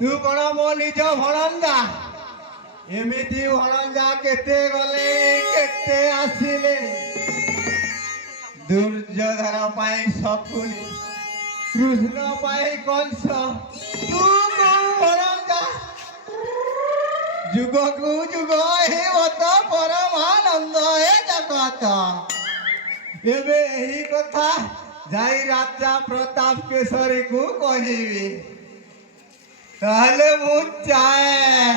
ତୁ କଣ ମୋ ନିଜ ଭଣଞ୍ଜା? ଏମିତି ଭଣଞ୍ଜା କେତେ ଗଲେ କେତେ ଆସିଲେ। ଦୁର୍ଯ୍ୟୋଧନ ପାଇଁ ଶକୁନି, କୃଷ୍ଣ ପାଇଁ କଂସ, ତୁ କୋଉ ଭଣଞ୍ଜା? ଯୁଗକୁ ଯୁଗ ହେ ମତ ପରମାନନ୍ଦ ହେ ଜଗତ। ଏବେ ଏହି କଥା ଯାଇ ରାଜା ପ୍ରତାପ କେଶରୀକୁ କହିବି। ତାହେଲେ ମୁଁ ଚାହେଁ